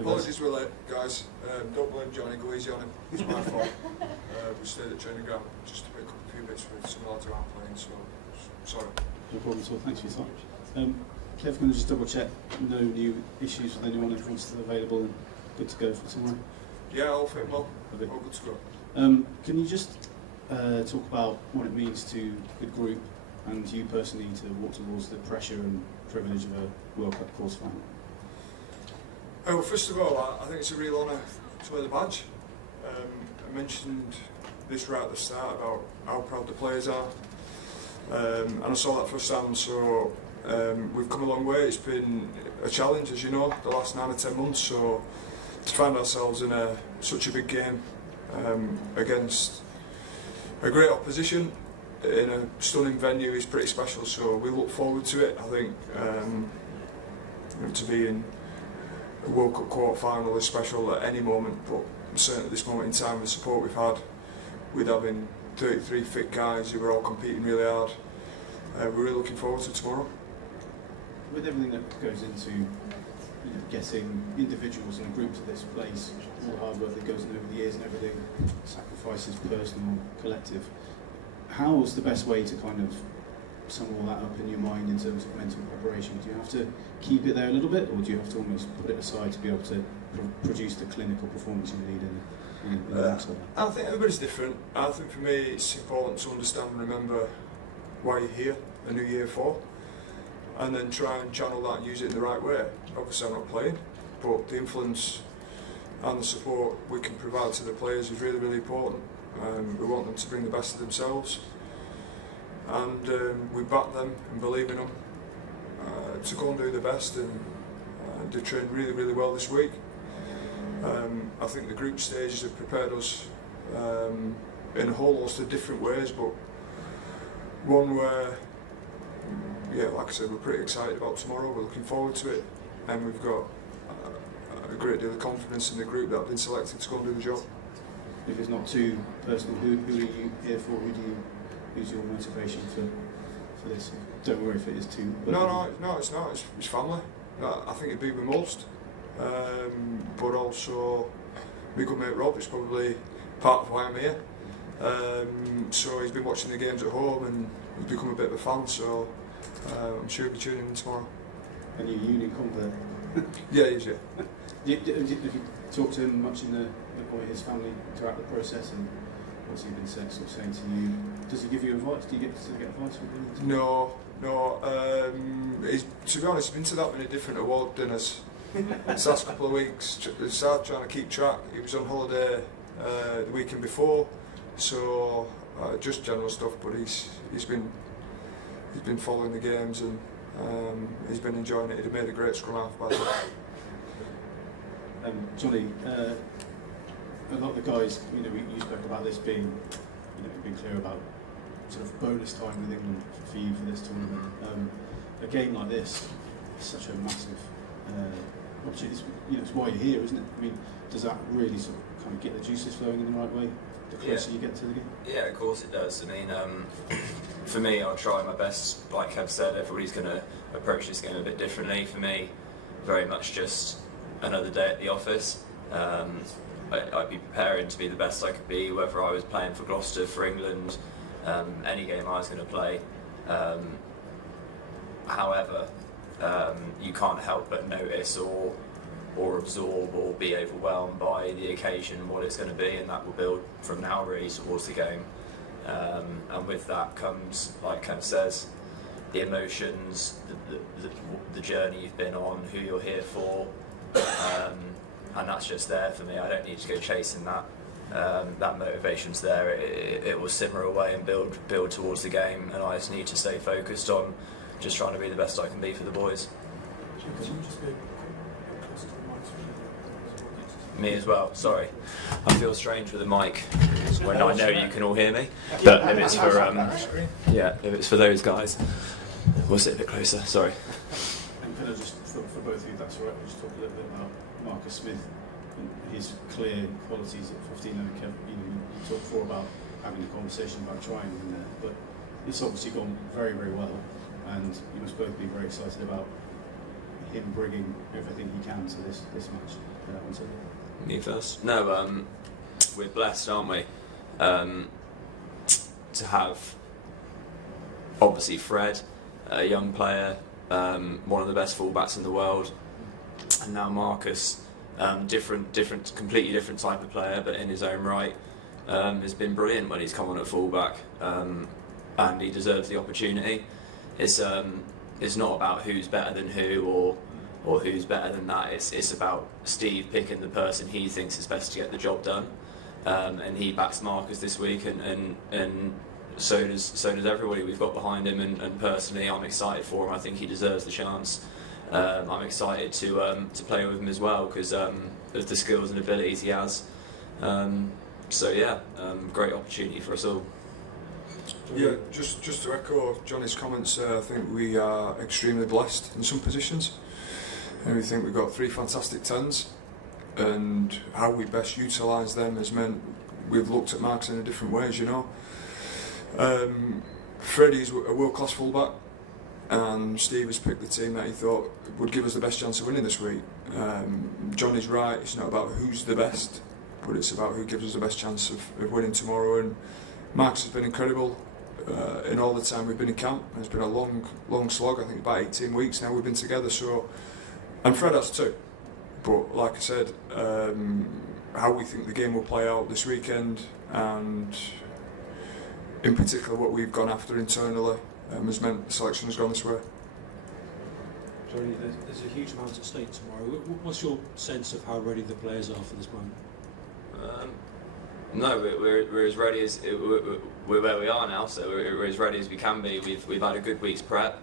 Apologies we're late, guys. Don't blame Johnny, go easy on him. It's my fault. We stayed at training ground just to pick up a few bits with some lads who aren't playing, so sorry. No problem at all, thanks for your time. Kev, can I just double check, no new issues with anyone, everyone's still available and good to go for tomorrow? Yeah, all fit well, all good to go. Can you just talk about what it means to the group and you personally to walk towards the pressure and privilege of a World Cup quarterfinal? Well, first of all, I think it's a real honour to wear the badge. I mentioned this right at the start about how proud the players are, and I saw that firsthand, so we've come a long way. It's been a challenge, as you know, the last 9 or 10 months, so to find ourselves in such a big game against a great opposition in a stunning venue is pretty special, so we look forward to it. I think to be in a World Cup quarter-final is special at any moment, but certainly at this moment in time, the support we've had with having 33 fit guys who are all competing really hard, we're really looking forward to tomorrow. With everything that goes into getting individuals and a group to this place, all the hard work that goes in over the years and everything, sacrifices personal, collective, how's the best way to kind of sum all that up in your mind in terms of mental preparation? Do you have to keep it there a little bit, or do you have to almost put it aside to be able to produce the clinical performance you need in the next level? I think everybody's different. I think for me it's important to understand and remember why you're here, a new year for, and then try and channel that and use it in the right way. Obviously I'm not playing, but the influence and the support we can provide to the players is really, really important. We want them to bring the best of themselves, and we back them and believe in them to go and do the best, and they trained really, really well this week. I think the group stages have prepared us in a whole host of different ways, but one where, yeah, like I said, we're pretty excited about tomorrow, we're looking forward to it, and we've got a great deal of confidence in the group that have been selected to go and do the job. If it's not too personal, who are you here for? Who's your motivation for this? Don't worry if it is too. No, it's not. It's family. I think it'd be with most, but also my good mate Rob is probably part of why I'm here. So he's been watching the games at home and he's become a bit of a fan. So I'm sure he'll be tuning in tomorrow. And your union convert? Yeah, he is. Yeah. Have you talked to him much or his family throughout the process, and what's he been saying to you? Does he give you advice? Do you get advice from him? No. To be honest, he's been to that many different award dinners this last couple of weeks. It's hard trying to keep track. He was on holiday the weekend before, so just general stuff. But he's been following the games, and he's been enjoying it. He'd made a great scrum half, by the way. Johnny, a lot of the guys, you spoke about this being, being clear about sort of bonus time with England for you for this tournament. A game like this is such a massive opportunity. It's why you're here, isn't it? I mean, does that really sort of kind of get the juices flowing in the right way the closer you get to the game? Yeah, of course it does. I mean, for me, I'll try my best. Like Kev said, everybody's going to approach this game a bit differently. For me, very much just another day at the office. I'd be preparing to be the best I could be, whether I was playing for Gloucester, for England, any game I was going to play. However, you can't help but notice or absorb or be overwhelmed by the occasion and what it's going to be, and that will build from now really towards the game. And with that comes, like Kev says, the emotions, the journey you've been on, who you're here for. And that's just there for me. I don't need to go chasing that. That motivation's there. It will simmer away and build towards the game, and I just need to stay focused on just trying to be the best I can be for the boys. Me as well, sorry. I feel strange with the mic when I know you can all hear me. But if it's for those guys, we'll sit a bit closer, sorry. And kind of just for both of you, that's all right, we'll just talk a little bit about Marcus Smith and his clear qualities at 15. You talked before about having a conversation about trying him there, but it's obviously gone very, very well, and you must both be very excited about him bringing everything he can can to this match? Me first. No, we're blessed, aren't we? To have obviously Fred, a young player, one of the best fullbacks in the world, and now Marcus, completely different type of player, but in his own right, has been brilliant when he's come on at fullback, and he deserves the opportunity. It's not about who's better than who or who's better than that. It's about Steve picking the person he thinks is best to get the job done, and he backs Marcus this week, and so does everybody we've got behind him. And personally, I'm excited for him. I think he deserves the chance. I'm excited to play with him as well because of the skills and abilities he has. So yeah, great opportunity for us all. Yeah, just to echo Johnny's comments, I think we are extremely blessed in some positions, and we think we've got 3 fantastic 10s, and how we best utilise them has meant we've looked at marks in a different ways, you know. Freddie's a world-class fullback, and Steve has picked the team that he thought would give us the best chance of winning this week. Johnny's right, it's not about who's the best, but it's about who gives us the best chance of winning tomorrow. And Marcus has been incredible in all the time we've been in camp. It's been a long slog. I think about 18 weeks now we've been together. So, and Fred has too. But like I said, how we think the game will play out this weekend, and in particular what we've gone after internally, has meant the selection has gone this way. Johnny, there's a huge amount at stake tomorrow. What's your sense of how ready the players are for this moment? No, we're as ready as we're where we are now. So we're as ready as we can be. We've had a good week's prep.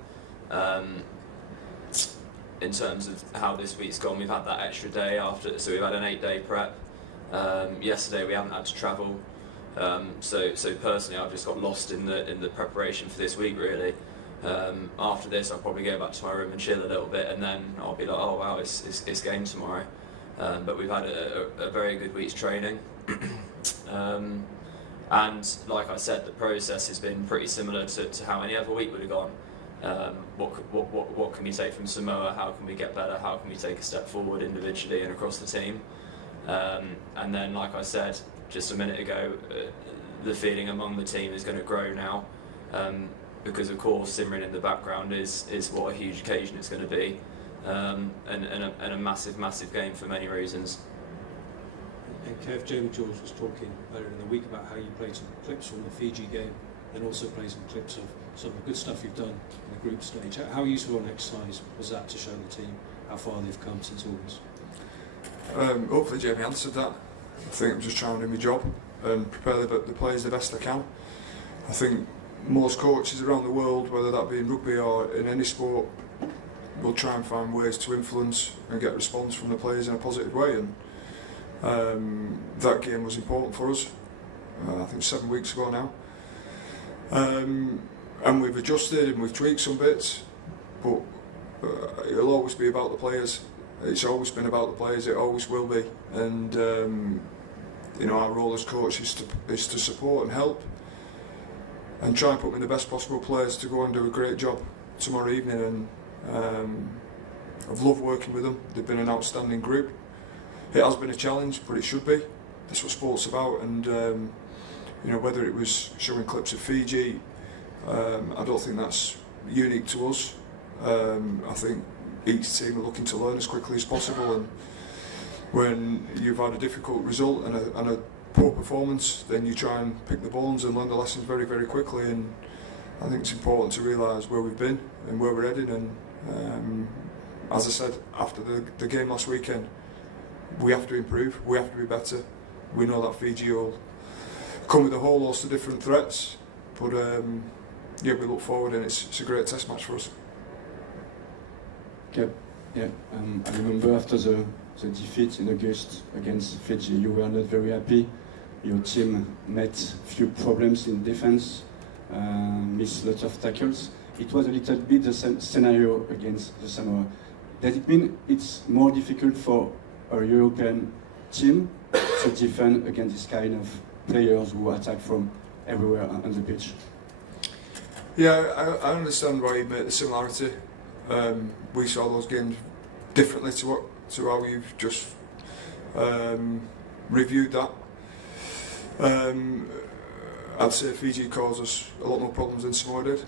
In terms of how this week's gone, we've had that extra day after, so we've had an 8-day prep. Yesterday we haven't had to travel. So personally, I've just got lost in the preparation for this week. Really, after this, I'll probably go back to my room and chill a little bit, and then I'll be like, oh wow, it's game tomorrow. But we've had a very good week's training, and like I said, the process has been pretty similar to how any other week would have gone. What can we take from Samoa? How can we get better? How can we take a step forward individually and across the team? And then, like I said just a minute ago, the feeling among the team is going to grow now, because of course simmering in the background is what a huge occasion it's going to be, and a massive game for many reasons. And Kev, Jamie George was talking earlier in the week about how you played some clips from the Fiji game and also played some clips of some of the good stuff you've done in the group stage. How useful an exercise was that to show the team how far they've come since August? Hopefully Jamie answered that. I think I'm just trying to do my job and prepare the players the best I can. I think most coaches around the world, whether that be in rugby or in any sport, will try and find ways to influence and get response from the players in a positive way, and that game was important for us. I think 7 weeks ago now, and we've adjusted and we've tweaked some bits, but it'll always be about the players. It's always been about the players, it always will be, and our role as coach is to support and help and try and put them in the best possible place to go and do a great job tomorrow evening. And I've loved working with them. They've been an outstanding group. It has been a challenge, but it should be. That's what sport's about. And whether it was showing clips of Fiji, I don't think that's unique to us. I think each team are looking to learn as quickly as possible, and when you've had a difficult result and a poor performance, then you try and pick the bones and learn the lessons very, very quickly. And I think it's important to realise where we've been and where we're heading. And as I said after the game last weekend, we have to improve, we have to be better. We know that Fiji will come with a whole host of different threats, but we look forward, and it's a great test match for us. Okay. Yeah, I remember after the defeat in August against Fiji, you were not very happy. Your team met few problems in defense, missed lots of tackles. It was a little bit the same scenario against the Samoa. Does it mean it's more difficult for a European team to defend against this kind of players who attack from everywhere on the pitch? Yeah, I understand why you made the similarity. We saw those games differently to to how you've just reviewed that. I'd say Fiji caused us a lot more problems than Samoa did.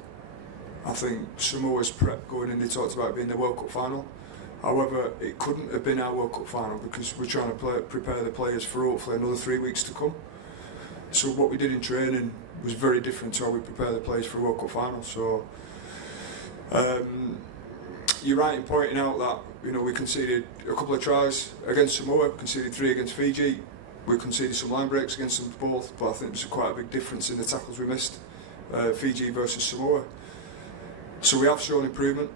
I think Samoa's prep going in, they talked about it being the World Cup final. However, it couldn't have been our World Cup final because we're trying to prepare the players for hopefully another 3 weeks to come. So what we did in training was very different to how we prepare the players for a World Cup final. So you're right in pointing out that we conceded a couple of tries against Samoa, conceded 3 against Fiji. We conceded some line breaks against them both, but I think there's quite a big difference in the tackles we missed, Fiji versus Samoa. So we have shown improvement.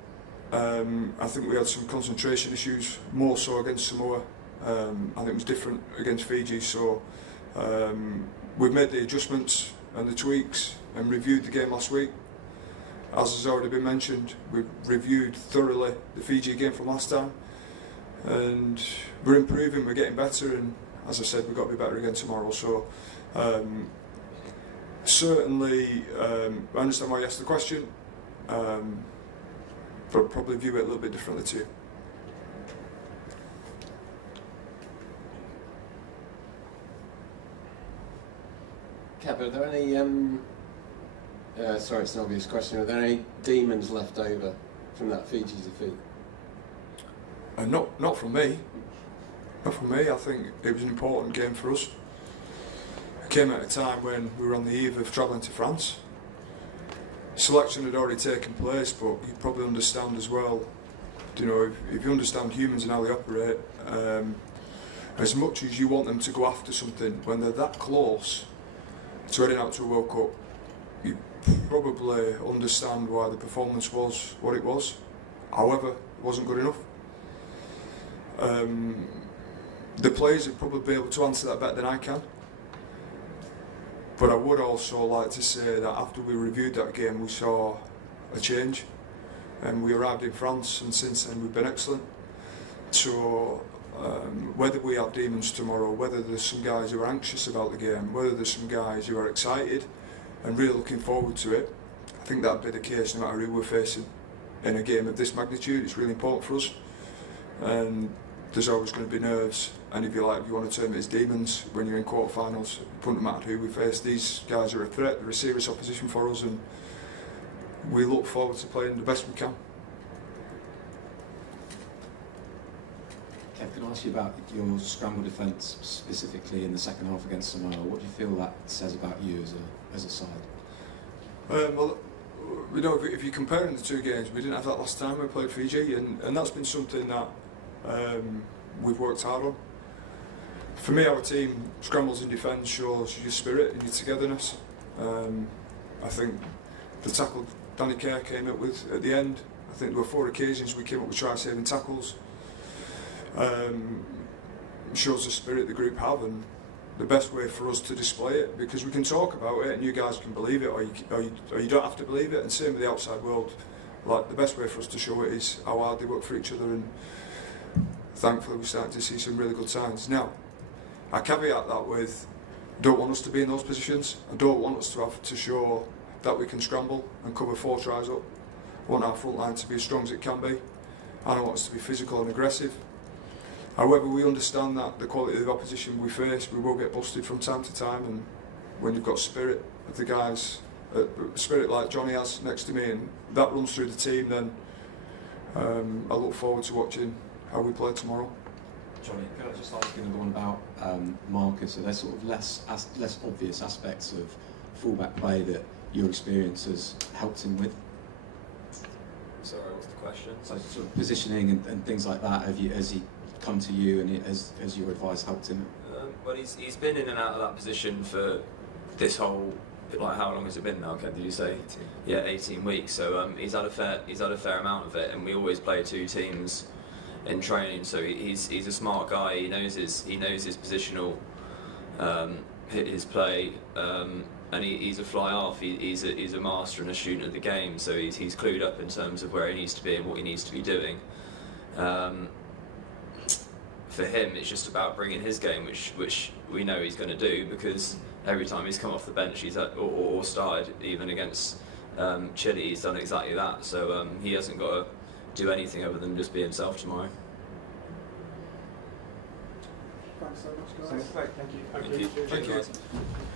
I think we had some concentration issues, more so against Samoa. I think it was different against Fiji. So we've made the adjustments and the tweaks and reviewed the game last week. As has already been mentioned, we've reviewed thoroughly the Fiji game from last time, and we're improving, we're getting better, and as I said, we've got to be better again tomorrow. So certainly, I understand why you asked the question, but probably view it a little bit differently too. Kev, are there any, sorry it's an obvious question, are there any demons left over from that Fiji defeat? Not from me. Not from me. I think it was an important game for us. It came at a time when we were on the eve of travelling to France. Selection had already taken place, but you probably understand as well, if you understand humans and how they operate, as much as you want them to go after something, when they're that close to heading out to a World Cup, you probably understand why the performance was what it was. However, it wasn't good enough. The players would probably be able to answer that better than I can. But I would also like to say that after we reviewed that game, we saw a change, and we arrived in France, and since then we've been excellent. So whether we have demons tomorrow, whether there's some guys who are anxious about the game, whether there's some guys who are excited and really looking forward to it, I think that'd be the case no matter who we're facing in a game of this magnitude. It's really important for us, and there's always going to be nerves, and if you want to term it as demons when you're in quarterfinals. It wouldn't matter who we face. These guys are a threat, they're a serious opposition for us, and we look forward to playing the best we can. Kev, can I ask you about your scramble defence specifically in the second half against Samoa? What do you feel that says about you as a side? Well, if you're comparing the two games, we didn't have that last time we played Fiji, and that's been something that we've worked hard on. For me, our team scrambles in defence shows your spirit and your togetherness. I think the tackle Danny Kerr came up with at the end, I think there were 4 occasions we came up with try-saving tackles. Shows the spirit the group have, and the best way for us to display it, because we can talk about it and you guys can believe it, or you don't have to believe it, and same with the outside world. Like, the best way for us to show it is how hard they work for each other, and thankfully we're starting to see some really good signs. Now, I caveat that with, I don't want us to be in those positions. I don't want us to have to show that we can scramble and cover 4 tries up. I want our front line to be as strong as it can be, and I want us to be physical and aggressive. However, we understand that the quality of the opposition we face, we will get busted from time to time, and when you've got spirit of the guys, spirit like Johnny has next to me, and that runs through the team, then I look forward to watching how we play tomorrow. Johnny, could I just ask you another one about Marcus? Are there sort of less obvious aspects of fullback play that your experience has helped him with? Sorry, what's the question? So sort of positioning and things like that. Has he come to you, and has your advice helped him? Well, he's been in and out of that position for this whole, like, how long has it been now? Okay, did you say? 18. Yeah, 18 weeks. So he's had a fair amount of it, and we always play 2 teams in training. So he's a smart guy. He knows his positional, his play, and he's a fly half. He's a master and a student of the game. So he's clued up in terms of where he needs to be and what he needs to be doing. For him, it's just about bringing his game, which we know he's going to do, because every time he's come off the bench, or started, even against Chile, he's done exactly that. So he hasn't got to do anything other than just be himself tomorrow. Thanks so much, guys. Thank you. Thank you. Thank you.